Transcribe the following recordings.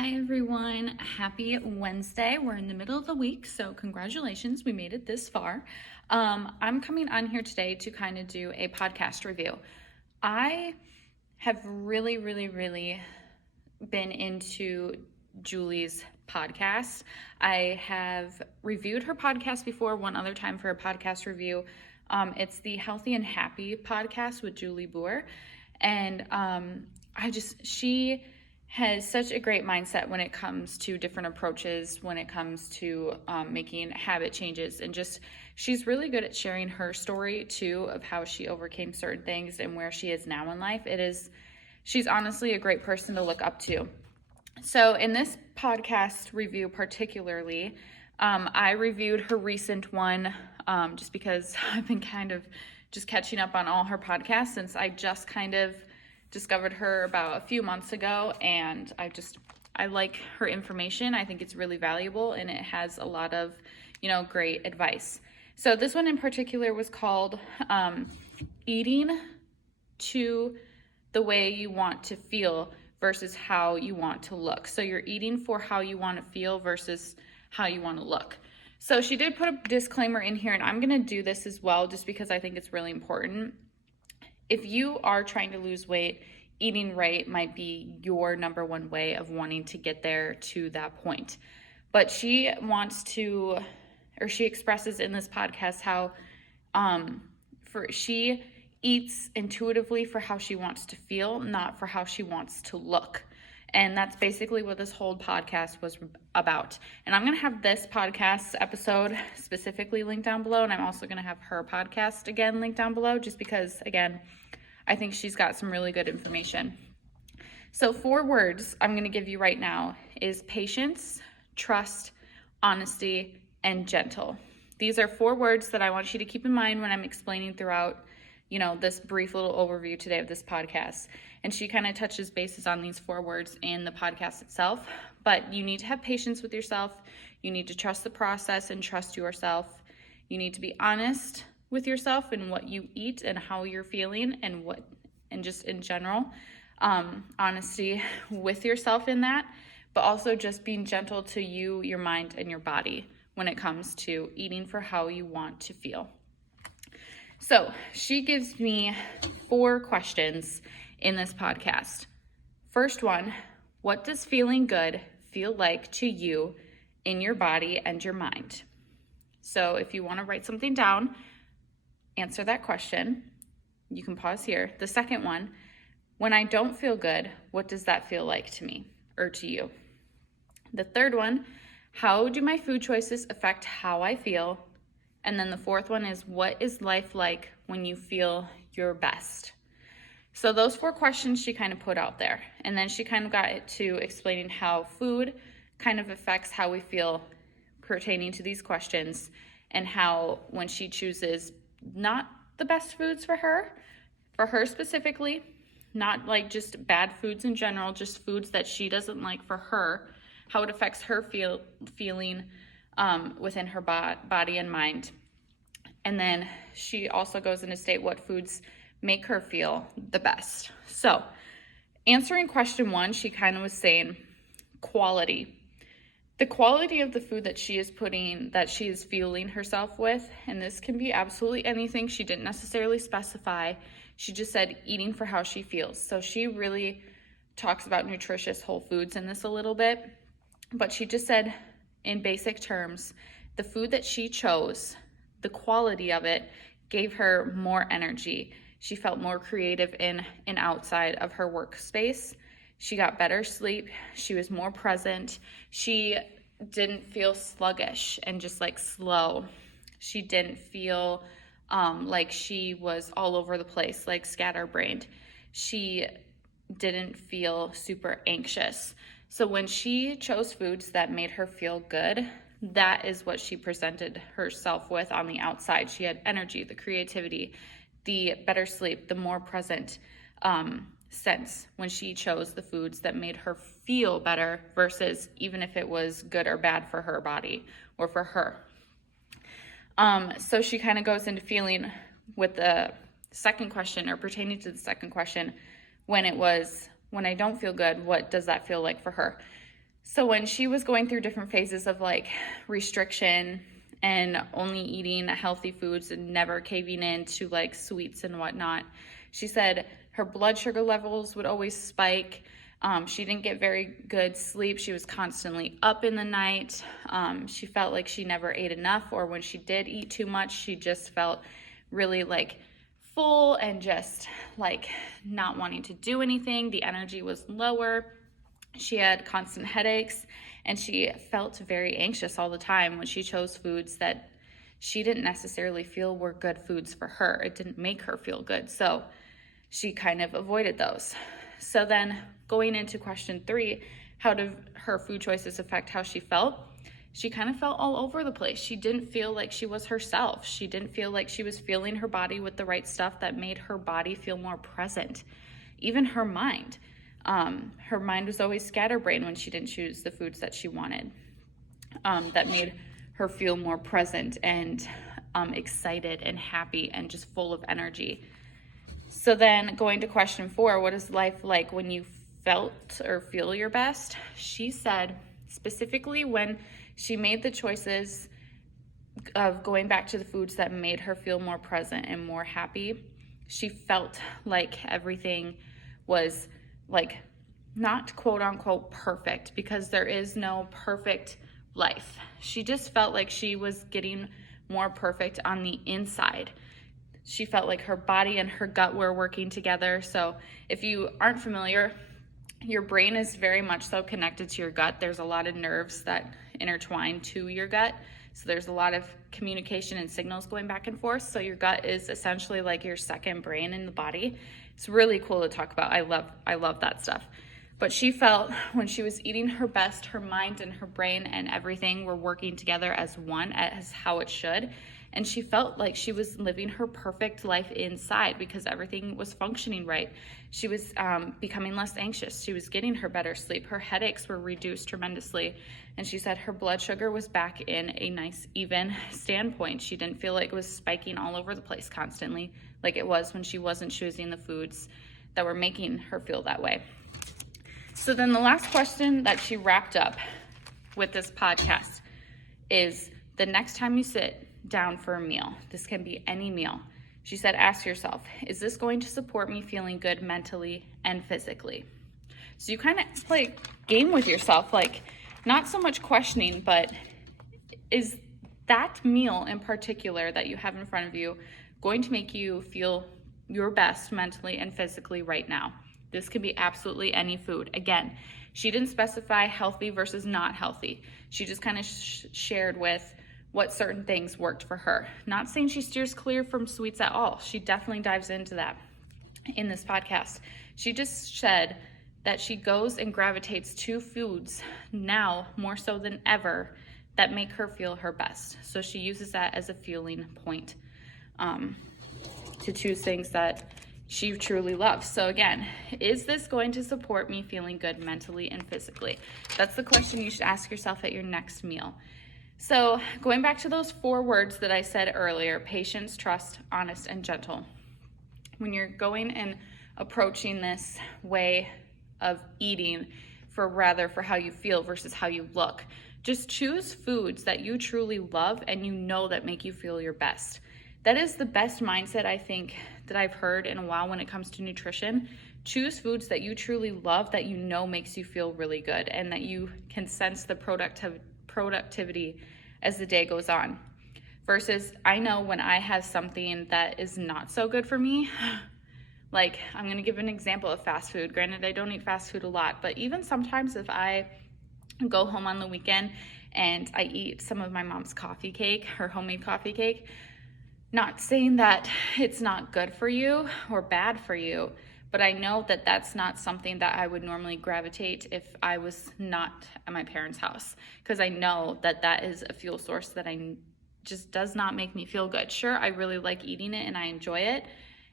Hi everyone, happy Wednesday. We're in the middle of the week, so congratulations, we made it this far. I'm coming on here today to kind of do a podcast review. I have really been into Julie's podcast. I have reviewed her podcast before, one other time for a podcast review. It's the Healthy and Happy podcast with Julie Booher. And she has such a great mindset when it comes to different approaches, when it comes to making habit changes, and just she's really good at sharing her story too of how she overcame certain things and where she is now in life. She's honestly a great person to look up to. So in this podcast review particularly, I reviewed her recent one just because I've been kind of just catching up on all her podcasts since I just kind of discovered her about a few months ago, and I like her information. I think it's really valuable and it has a lot of, great advice. So this one in particular was called Eating to the Way You Want to Feel versus How You Want to Look. So you're eating for how you want to feel versus how you want to look. So she did put a disclaimer in here, and I'm going to do this as well just because I think it's really important. If you are trying to lose weight, eating right might be your number one way of wanting to get there to that point. But she expresses in this podcast how she eats intuitively for how she wants to feel, not for how she wants to look. And that's basically what this whole podcast was about. And I'm going to have this podcast episode specifically linked down below. And I'm also going to have her podcast again linked down below just because, again, I think she's got some really good information. So 4 words I'm going to give you right now is patience, trust, honesty, and gentle. These are 4 words that I want you to keep in mind when I'm explaining throughout this brief little overview today of this podcast. And she kind of touches bases on these 4 words in the podcast itself. But you need to have patience with yourself. You need to trust the process and trust yourself. You need to be honest with yourself and what you eat and how you're feeling and just in general. Honesty with yourself in that, but also just being gentle to you, your mind, and your body when it comes to eating for how you want to feel. So she gives me 4 questions in this podcast. First one, what does feeling good feel like to you in your body and your mind? So if you want to write something down, answer that question. You can pause here. The second one, when I don't feel good, what does that feel like to me or to you? The third one, how do my food choices affect how I feel? And then the 4th one is, what is life like when you feel your best? So those 4 questions she kind of put out there. And then she kind of got it to explaining how food kind of affects how we feel pertaining to these questions, and how when she chooses not the best foods for her specifically, not like just bad foods in general, just foods that she doesn't like for her, how it affects her feeling within her body and mind. And then she also goes into state what foods make her feel the best. So answering question 1, she kind of was saying quality. The quality of the food that she is fueling herself with, and this can be absolutely anything. She didn't necessarily specify. She just said eating for how she feels. So she really talks about nutritious whole foods in this a little bit, but she just said in basic terms, the food that she chose, the quality of it gave her more energy. She felt more creative in and outside of her workspace. She got better sleep. She was more present. She didn't feel sluggish and just like slow. She didn't feel like she was all over the place, like scatterbrained. She didn't feel super anxious. So when she chose foods that made her feel good, that is what she presented herself with on the outside. She had energy, the creativity, the better sleep, the more present sense when she chose the foods that made her feel better versus even if it was good or bad for her body or for her. So she kind of goes into feeling with the second question, or pertaining to the second question, when I don't feel good, what does that feel like for her? So when she was going through different phases of like restriction and only eating healthy foods and never caving in to like sweets and whatnot, she said her blood sugar levels would always spike. She didn't get very good sleep. She was constantly up in the night. She felt like she never ate enough, or when she did eat too much, she just felt really like full and just like not wanting to do anything. The energy was lower. She had constant headaches, and she felt very anxious all the time when she chose foods that she didn't necessarily feel were good foods for her. It didn't make her feel good, so she kind of avoided those. So then going into question 3, how did her food choices affect how she felt? She kind of felt all over the place. She didn't feel like she was herself. She didn't feel like she was filling her body with the right stuff that made her body feel more present. Even her mind. Her mind was always scatterbrained when she didn't choose the foods that she wanted. That made her feel more present and excited and happy and just full of energy. So then going to question 4, what is life like when you felt or feel your best? She said specifically when she made the choices of going back to the foods that made her feel more present and more happy, she felt like everything was like not quote unquote perfect, because there is no perfect life. She just felt like she was getting more perfect on the inside. She felt like her body and her gut were working together. So if you aren't familiar, your brain is very much so connected to your gut. There's a lot of nerves that intertwine to your gut. So there's a lot of communication and signals going back and forth. So your gut is essentially like your second brain in the body. It's really cool to talk about. I love that stuff. But she felt when she was eating her best, her mind and her brain and everything were working together as one, as how it should. And she felt like she was living her perfect life inside because everything was functioning right. She was becoming less anxious. She was getting her better sleep. Her headaches were reduced tremendously. And she said her blood sugar was back in a nice, even standpoint. She didn't feel like it was spiking all over the place constantly like it was when she wasn't choosing the foods that were making her feel that way. So then the last question that she wrapped up with this podcast is, the next time you sit down for a meal, this can be any meal, she said, ask yourself, is this going to support me feeling good mentally and physically? So you kind of play game with yourself, like not so much questioning, but is that meal in particular that you have in front of you going to make you feel your best mentally and physically right now? This could be absolutely any food. Again, she didn't specify healthy versus not healthy. She just kind of shared with what certain things worked for her. Not saying she steers clear from sweets at all. She definitely dives into that in this podcast. She just said that she goes and gravitates to foods now more so than ever that make her feel her best. So she uses that as a fueling point to choose things that she truly loves. So again, is this going to support me feeling good mentally and physically? That's the question you should ask yourself at your next meal. So going back to those 4 words that I said earlier, patience, trust, honest, and gentle. When you're going and approaching this way of eating for how you feel versus how you look, just choose foods that you truly love and you know that make you feel your best. That is the best mindset I think that I've heard in a while when it comes to nutrition. Choose foods that you truly love, that you know makes you feel really good, and that you can sense the productivity as the day goes on. Versus, I know when I have something that is not so good for me, like I'm going to give an example of fast food. Granted, I don't eat fast food a lot, but even sometimes if I go home on the weekend and I eat some of my mom's coffee cake, her homemade coffee cake, not saying that it's not good for you or bad for you, but I know that that's not something that I would normally gravitate if I was not at my parents' house, because I know that that is a fuel source that just does not make me feel good. Sure, I really like eating it and I enjoy it,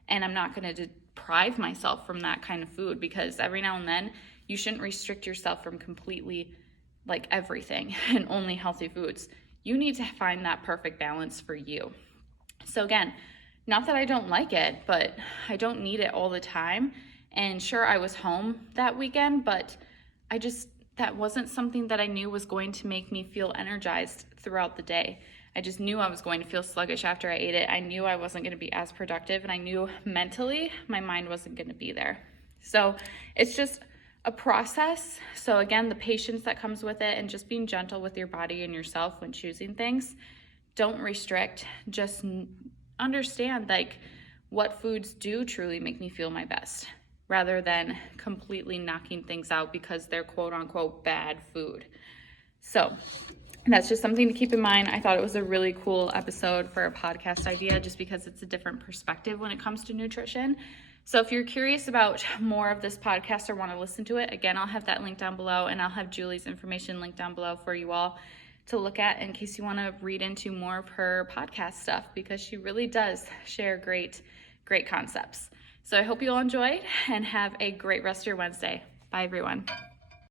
and I'm not going to deprive myself from that kind of food, because every now and then you shouldn't restrict yourself from completely like everything and only healthy foods. You need to find that perfect balance for you. So again, not that I don't like it, but I don't need it all the time. And sure, I was home that weekend, but I just that wasn't something that I knew was going to make me feel energized throughout the day. I just knew I was going to feel sluggish after I ate it. I knew I wasn't going to be as productive, and I knew mentally my mind wasn't going to be there. So it's just a process. So again, the patience that comes with it, and just being gentle with your body and yourself when choosing things. Don't restrict, just understand like what foods do truly make me feel my best, rather than completely knocking things out because they're quote unquote bad food. So that's just something to keep in mind. I thought it was a really cool episode for a podcast idea, just because it's a different perspective when it comes to nutrition. So if you're curious about more of this podcast or want to listen to it, again, I'll have that link down below, and I'll have Julie's information linked down below for you all to look at in case you want to read into more of her podcast stuff, because she really does share great concepts. So I hope you all enjoyed and have a great rest of your Wednesday. Bye, everyone.